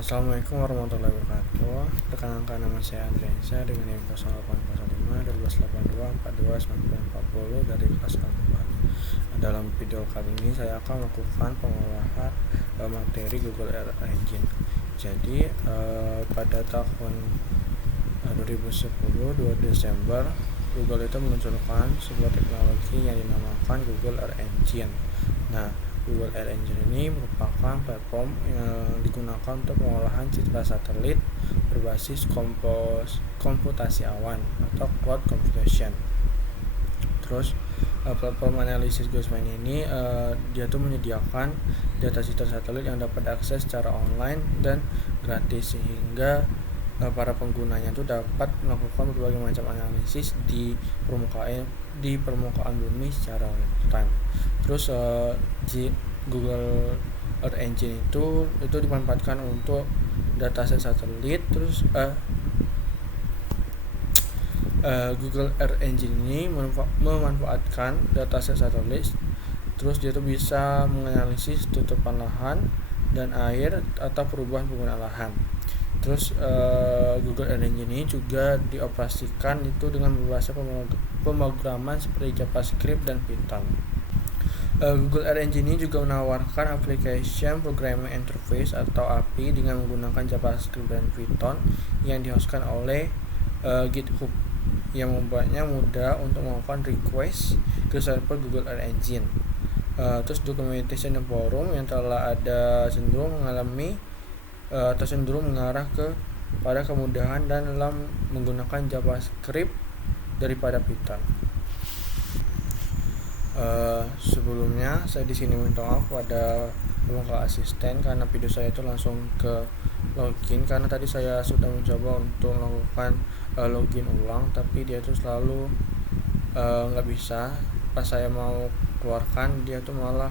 Assalamualaikum warahmatullahi wabarakatuh. Perkenalkan, nama saya Andriansyah dengan NIM 0805 1282 dari kelas 4. Dalam video kali ini saya akan melakukan pengolahan materi Google Earth Engine. Jadi pada tahun 2010 2 Desember Google itu meluncurkan sebuah teknologi yang dinamakan Google Earth Engine. Nah, Google Earth Engine ini merupakan platform yang digunakan untuk pengolahan citra satelit berbasis komputasi awan atau cloud computation. Terus platform analisis Gaussian ini dia tuh menyediakan data citra satelit yang dapat diakses secara online dan gratis, sehingga para penggunanya tuh dapat melakukan berbagai macam analisis di permukaan bumi secara real time. Terus Google Earth Engine itu dimanfaatkan untuk dataset satelit. Terus Google Earth Engine ini memanfaatkan dataset satelit. Terus dia tuh bisa menganalisis tutupan lahan dan air atau perubahan penggunaan lahan. Terus Google Earth Engine ini juga dioperasikan itu dengan berbahasa pemrograman seperti JavaScript dan Python. Google Earth Engine ini juga menawarkan application programming interface atau API dengan menggunakan JavaScript dan Python yang dihostkan oleh GitHub, yang membuatnya mudah untuk melakukan request ke server Google Earth Engine. Terus documentation dan forum yang telah ada cenderung mengalami atau cenderung mengarah pada kemudahan dan dalam menggunakan JavaScript daripada Python. Sebelumnya saya di sini minta maaf pada pembuka asisten karena video saya itu langsung ke login, karena tadi saya sudah mencoba untuk melakukan login ulang, tapi dia tuh selalu nggak bisa. Pas saya mau keluarkan, dia tuh malah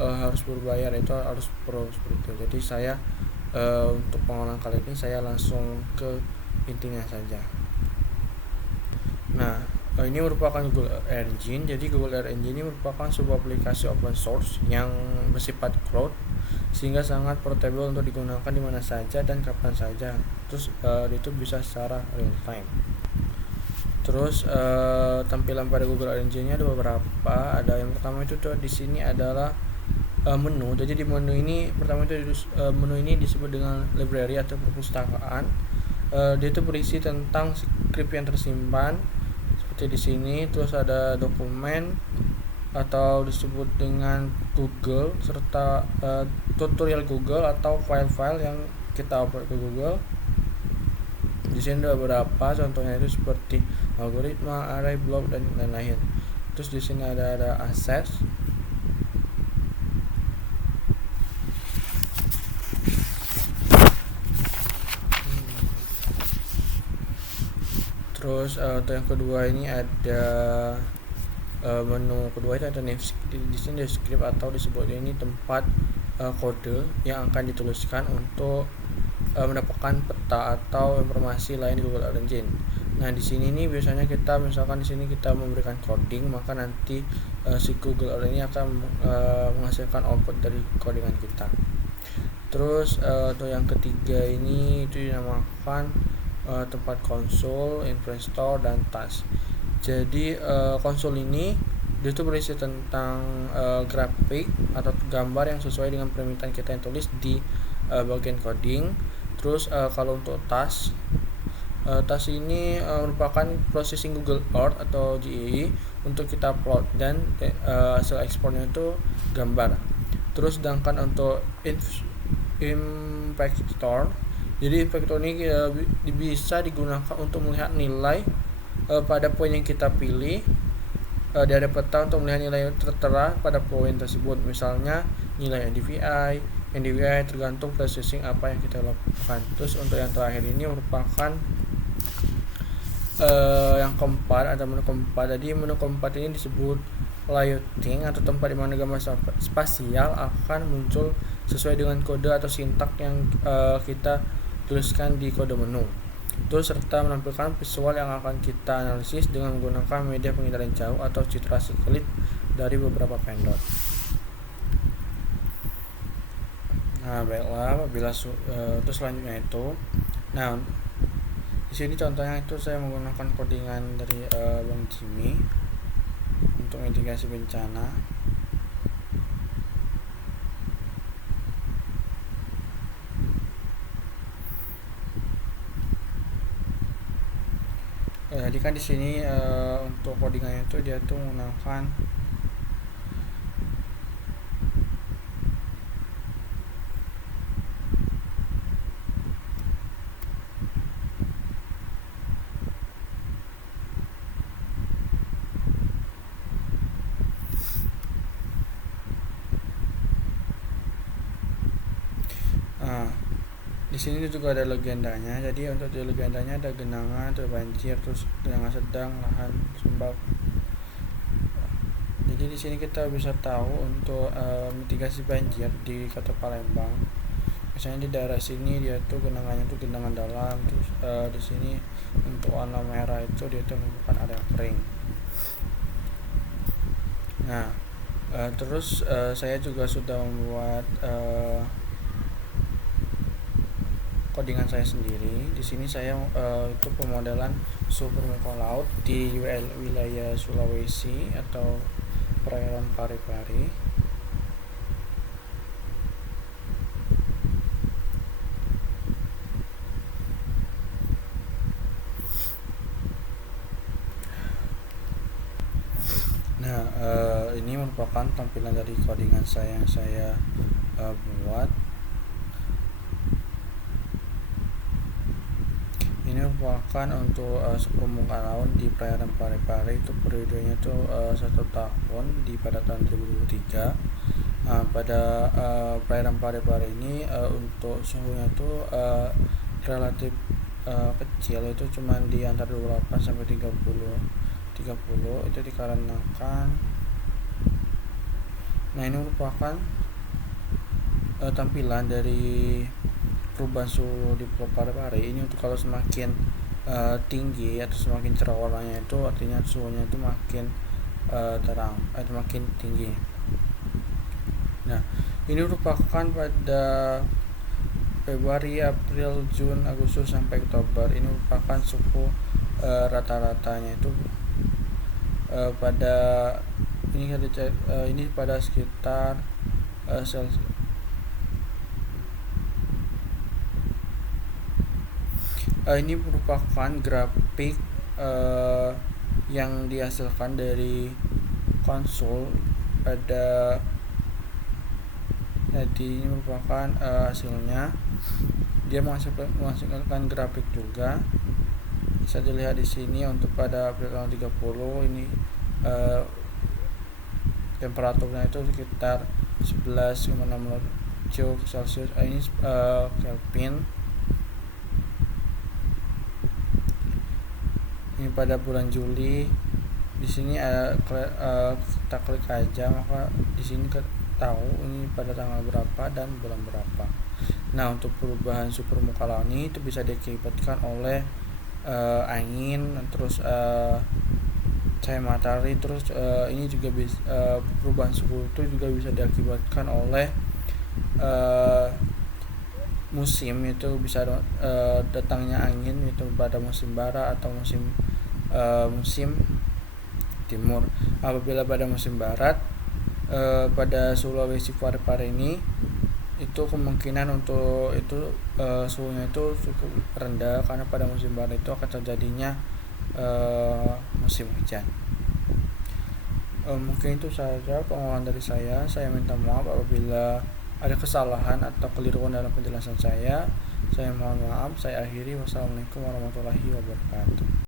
harus berbayar, itu harus pro seperti itu. Jadi saya untuk pengolahan kali ini saya langsung ke intinya saja. Nah, ini merupakan Google Earth Engine. Jadi Google Earth Engine ini merupakan sebuah aplikasi open source yang bersifat cloud, sehingga sangat portable untuk digunakan di mana saja dan kapan saja. Terus itu bisa secara real time. Terus tampilan pada Google Earth Engine-nya ada beberapa. Ada yang pertama itu tuh di sini adalah menu. Jadi di menu ini pertama itu menu ini disebut dengan library atau perpustakaan. Dia itu berisi tentang skrip yang tersimpan seperti di sini. Terus ada dokumen atau disebut dengan Google, serta tutorial Google atau file-file yang kita upload ke Google. Di sini ada beberapa contohnya itu seperti algoritma, array, block, dan lain-lain. Terus di sini ada access. Terus untuk yang kedua ini ada menu kedua itu ada di sini script atau disebut ini tempat kode yang akan dituliskan untuk mendapatkan peta atau informasi lain di Google Earth Engine. Nah, di sini nih biasanya kita misalkan di sini kita memberikan coding, maka nanti si Google Earth ini akan menghasilkan output dari codingan kita. Terus untuk yang ketiga ini itu dinamakan tempat konsol, investor, dan task. Jadi konsol ini dia itu berisi tentang grafik atau gambar yang sesuai dengan permintaan kita yang tulis di bagian coding. Terus kalau untuk task ini merupakan processing Google Earth atau GEE untuk kita upload, dan hasil ekspornya itu gambar. Terus sedangkan untuk impactor, jadi impactor ini bisa digunakan untuk melihat nilai pada poin yang kita pilih. Dari peta untuk melihat nilai tertera pada poin tersebut, misalnya nilai NDVI tergantung processing apa yang kita lakukan. Terus untuk yang terakhir ini merupakan yang keempat, ada menu keempat. Jadi menu keempat ini disebut layouting atau tempat di mana gambar spasial akan muncul sesuai dengan kode atau sintak yang kita tuliskan di kode menu. Terus serta menampilkan visual yang akan kita analisis dengan menggunakan media penginderaan jauh atau citra satelit dari beberapa vendor. Nah, baiklah, apabila terus selanjutnya itu, nah di sini contohnya itu saya menggunakan codingan dari Bang Jimmy untuk mitigasi bencana. Jadi kan di sini untuk codingannya itu dia tuh menggunakan di sini juga ada legendanya. Jadi untuk di legendanya ada genangan, terus banjir, terus genangan sedang, lahan sembab. Jadi di sini kita bisa tahu untuk mitigasi banjir di Kota Palembang. Misalnya di daerah sini dia tuh genangannya tuh genangan dalam, terus di sini untuk warna merah itu dia tuh merupakan area kering. Nah, terus saya juga sudah membuat codingan saya sendiri. Di sini saya itu pemodelan suhu permukaan laut di wilayah Sulawesi atau perairan Pari-Pari. Nah, ini merupakan tampilan dari codingan saya yang saya buat. Ini merupakan untuk permukaan laut di perairan Pari-Pari, itu periodenya itu 1 tahun pada tahun 2023. Pada perairan Pari-Pari ini untuk suhunya itu relatif kecil, itu cuma di antara 28 sampai 30 itu dikarenakan ini merupakan tampilan dari perubahan suhu di Pulau Pari-Pari ini. Untuk kalau semakin tinggi atau semakin cerah warnanya itu artinya suhunya itu makin terang atau makin tinggi. Nah, ini merupakan pada Februari, April, Juni, Agustus sampai Oktober. Ini merupakan suhu rata-ratanya itu pada ini pada sekitar ini merupakan grafik yang dihasilkan dari konsol pada. Jadi ini merupakan hasilnya, dia menghasilkan grafik juga. Bisa dilihat di sini untuk pada April tanggal 30 ini temperaturnya itu sekitar 11,6 Celsius. Ini Kelvin. Ini pada bulan Juli. Di sini kita klik aja, maka di sini tahu ini pada tanggal berapa dan bulan berapa. Nah, untuk perubahan suhu permukaan laut ini itu bisa diakibatkan oleh angin, terus cahaya matahari, terus ini juga bisa perubahan suhu itu juga bisa diakibatkan oleh musim, itu bisa datangnya angin itu pada musim barat atau musim timur. Apabila pada musim barat pada Sulawesi Pari-Pari ini itu kemungkinan untuk itu suhunya itu cukup rendah, karena pada musim barat itu akan terjadinya musim hujan. Mungkin itu saja pengolahan dari saya. Saya minta maaf apabila ada kesalahan atau keliruan dalam penjelasan saya. Saya mohon maaf. Saya akhiri. Wassalamualaikum warahmatullahi wabarakatuh.